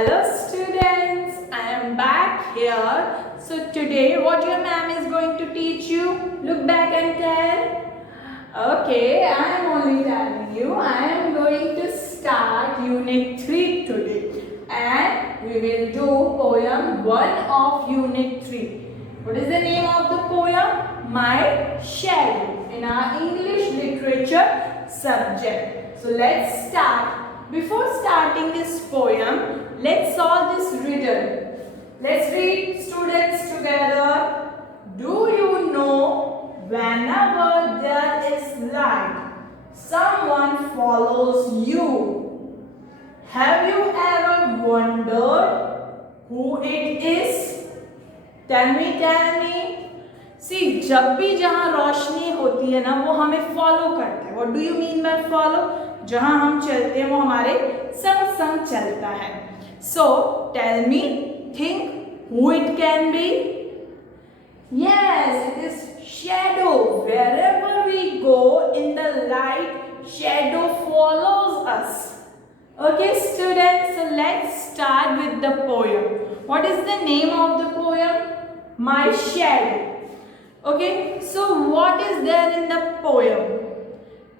Hello students, I am back here. So today what your ma'am is going to teach you? Look back and tell. Okay, I am only telling you. I am going to start Unit 3 today. And we will do poem 1 of Unit 3. What is the name of the poem? My Shadow in our English literature subject. So let's start. Before starting this poem, let's solve this riddle. Let's read, students, together. Do you know whenever there is light, someone follows you? Have you ever wondered who it is? Tell me. See, जब भी जहाँ रोशनी होती है ना, वो हमें follow करता है. What do you mean by follow? जहाँ हम चलते हैं वो हमारे संग संग चलता है. So tell me, think who it can be? Yes, it is shadow. Wherever we go in the light, shadow follows us. Okay, students, so let's start with the poem. What is the name of the poem? My Shadow. Okay, so what is there in the poem?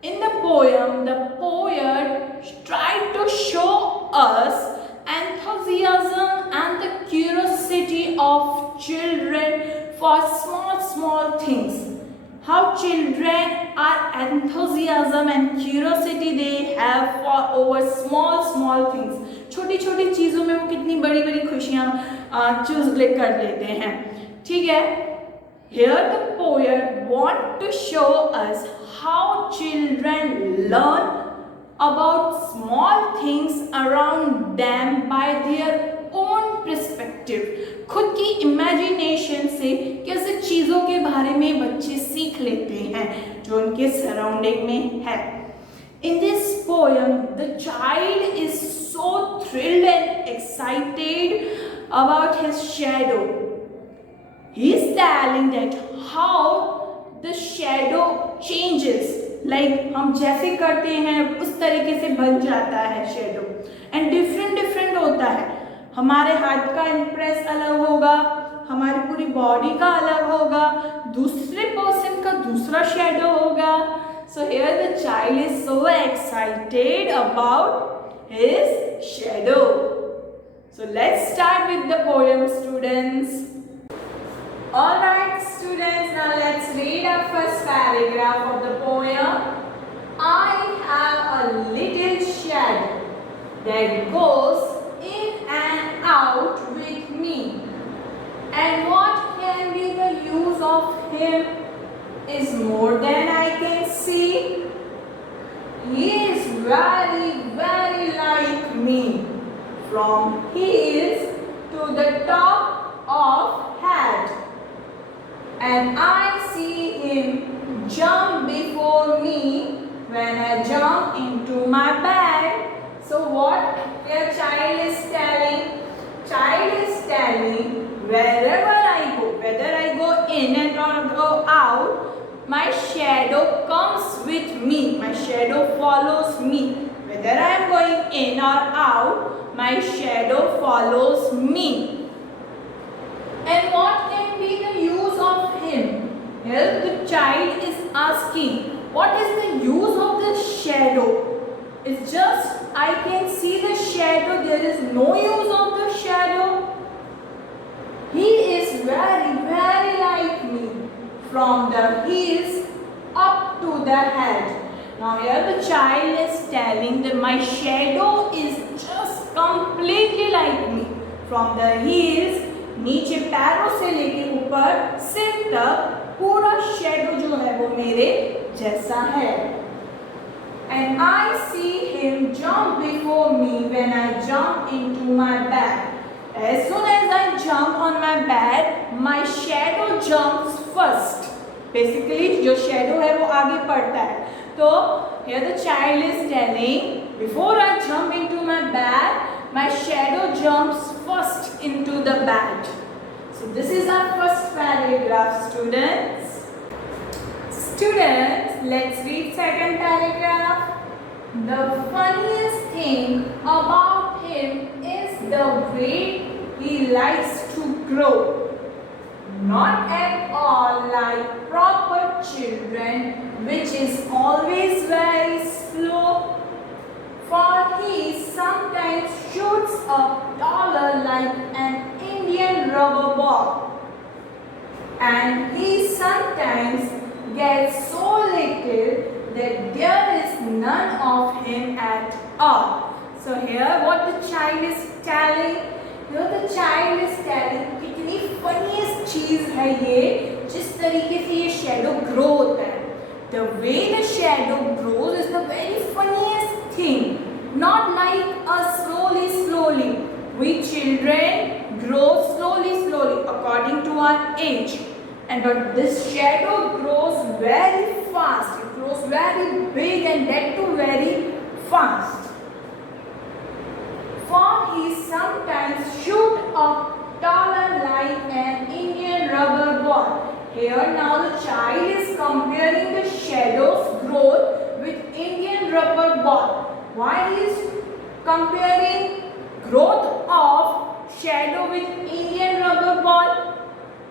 In the poem, the poet tried to show us enthusiasm and the curiosity of children for small things. How children are enthusiasm and curiosity they have for over small things. छोटी चीज़ों में वो कितनी बड़ी खुशियाँ choose कर लेते हैं. ठीक है. Here the poet want to show us how children learn about small things around them by their own perspective. खुद की imagination से कैसे चीज़ों के बारे में बच्चे सीख लेते हैं जो उनके surrounding में है. In this poem, the child is so thrilled and excited about his shadow. He is telling that how the shadow changes. Like हम जैसे करते हैं उस तरीके से बन जाता है shadow. And different होता है. हमारे हाथ का impress अलग होगा, हमारी पूरी body का अलग होगा, दूसरे person का दूसरा shadow होगा. So here the child is so excited about his shadow. So let's start with the poem, students. Alright students, now let's read our first paragraph of the poem. I have a little shadow that goes in and out with me. And what can be the use of him is more than I can see. He is very like me, from heels to the top of head. And I see him jump before me when I jump into my bed. So what your child is telling? Child is telling wherever I go, whether I go in and or go out, my shadow comes with me. My shadow follows me. Whether I am going in or out, my shadow follows me. And what can be the use of him? Here the child is asking, what is the use of the shadow? It's just I can see the shadow, there is no use of the shadow. He is very like me, from the heels up to the head. Now here the child is telling that my shadow is just completely like me, from the heels नीचे पैरों से लेके ऊपर सिर तक पूरा shadow जो है वो मेरे जैसा है. And I see him jump before me when I jump into my bed. As soon as I jump on my bed, my shadow jumps first. Basically जो shadow है वो आगे बढ़ता है. तो here the child is telling, before I jump into my bed, my shadow jumps first into the bed. So this is our first paragraph, students. Students, let's read second paragraph. The funniest thing about him is the grow. Not at all like proper children, which is always very slow. For he sometimes shoots up taller like an Indian rubber ball. And he sometimes gets so little that there is none of him at all. So here what the child is telling, here the child is telling कितनी funniest चीज है ये, जिस तरीके से ये shadow grow होता है. The way the shadow grows is the very funniest thing. Not like us slowly. We children grow slowly according to our age. And but this shadow grows very fast. It grows very big and that too very fast. For he sometimes shoot up taller like an Indian rubber ball. Here now the child is comparing the shadow's growth with Indian rubber ball. Why he is comparing growth of shadow with Indian rubber ball?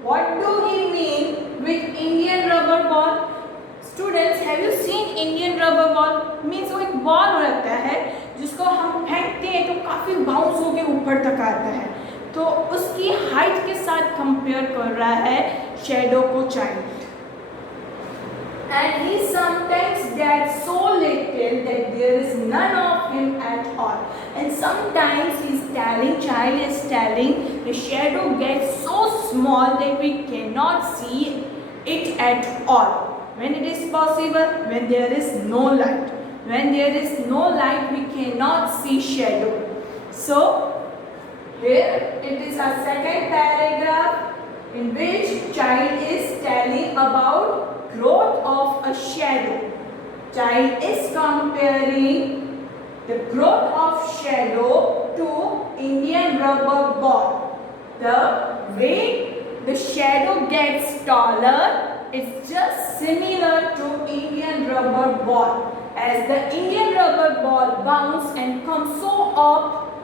What do he mean with Indian rubber ball? Students, have you seen Indian rubber ball? Means वो एक ball रहता है जिसको हम फेंकते हैं तो काफी बाउंस होके ऊपर तक आता है. तो उसकी हाइट के साथ कंपेयर कर रहा है शैडो को child. And he sometimes gets so little that there is none of him at all. And sometimes child is telling the shadow gets so small that we cannot see it at all. When it is possible, when there is no light. When there is no light, we cannot see shadow. So, here it is a second paragraph in which child is telling about growth of a shadow. Child is comparing the growth of shadow to Indian rubber ball. The way the shadow gets taller is just similar to Indian rubber ball. As the Indian rubber ball bounces and comes so up,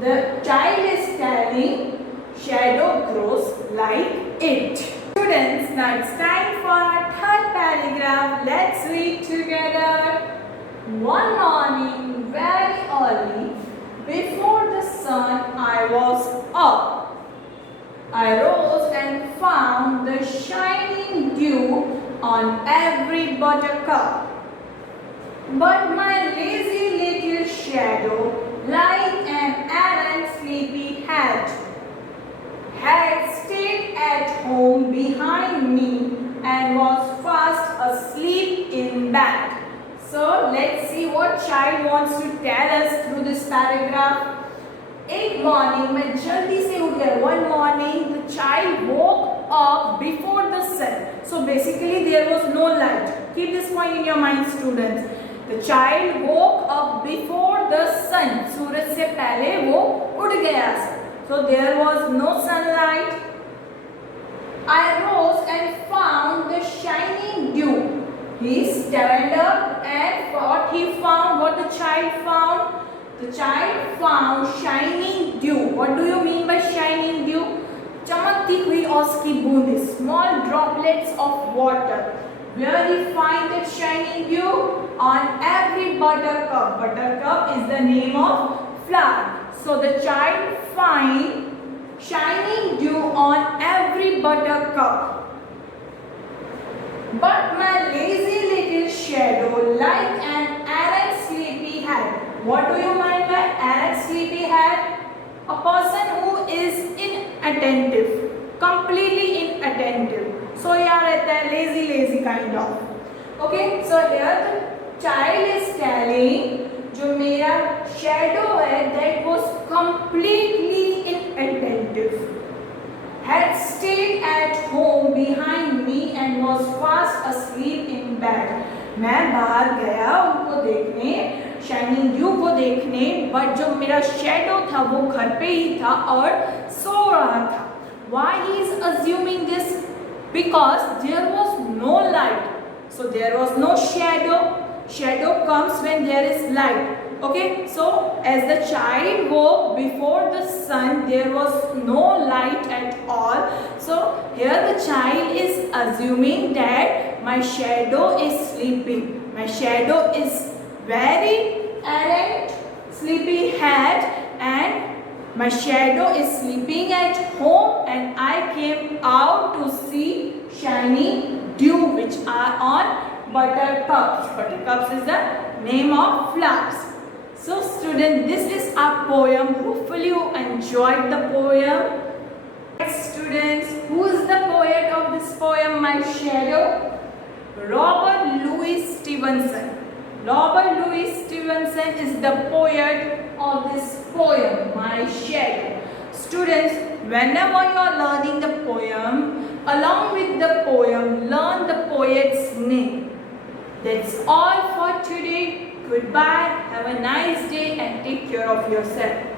the child is telling shadow grows like it. Students, now it's time for our third paragraph. Let's read together. One morning, very early, before the sun, I was up. I rose and found the shining dew on every buttercup. But my lazy little shadow, like an errant sleepy hat, had stayed at home behind me and was fast asleep in bed. So let's see what child wants to tell us through this paragraph. एक morning मैं जल्दी से उठ गया. One morning the child woke up before the sun. So basically there was no light. Keep this point in your mind, students. The child woke up before the sun. सूरज से पहले वो उठ गया. So there was no sunlight. I rose and found the shining dew. He stand up and what he found, what the child found? The child found shining dew. What do you mean by shining dew? चमकती हुई ओस की बूंदें, small droplets of water. Where he find that shining dew? On every buttercup. Buttercup is the name of flower. So the child find shining dew on every buttercup. But my lazy little shadow, like an errant sleepy hat. What do you mean by errant sleepy hat? A person who is inattentive, completely inattentive. So यहाँ रहता है lazy kind of. Okay, so here the child is telling जो मेरा shadow है that was completely inattentive, had stayed at home behind me and was fast asleep in bed. मैं बाहर गया उनको देखने, शाइनिंग ड्यू को देखने, बट जो मेरा शेडो था वो घर पे ही था और सो रहा था. Why he is assuming this? Because there was no light. So there was no shadow. Shadow comes when there is light. Okay, so as the child woke before the sun, there was no light at all. So here the child is assuming that my shadow is sleeping. My shadow is very errant, sleepy head, and my shadow is sleeping at home, and I came out to see shiny dew which are on buttercups. Buttercups is the name of flowers. So student, this is our poem. Hopefully you enjoyed the poem. Students, who is the poet of this poem, My Shadow? Robert Louis Stevenson. Robert Louis Stevenson is the poet of this poem, My Shadow. Students, whenever you are learning the poem, along with the poem, learn the poet's name. That's all for today. Goodbye. Have a nice day and take care of yourself.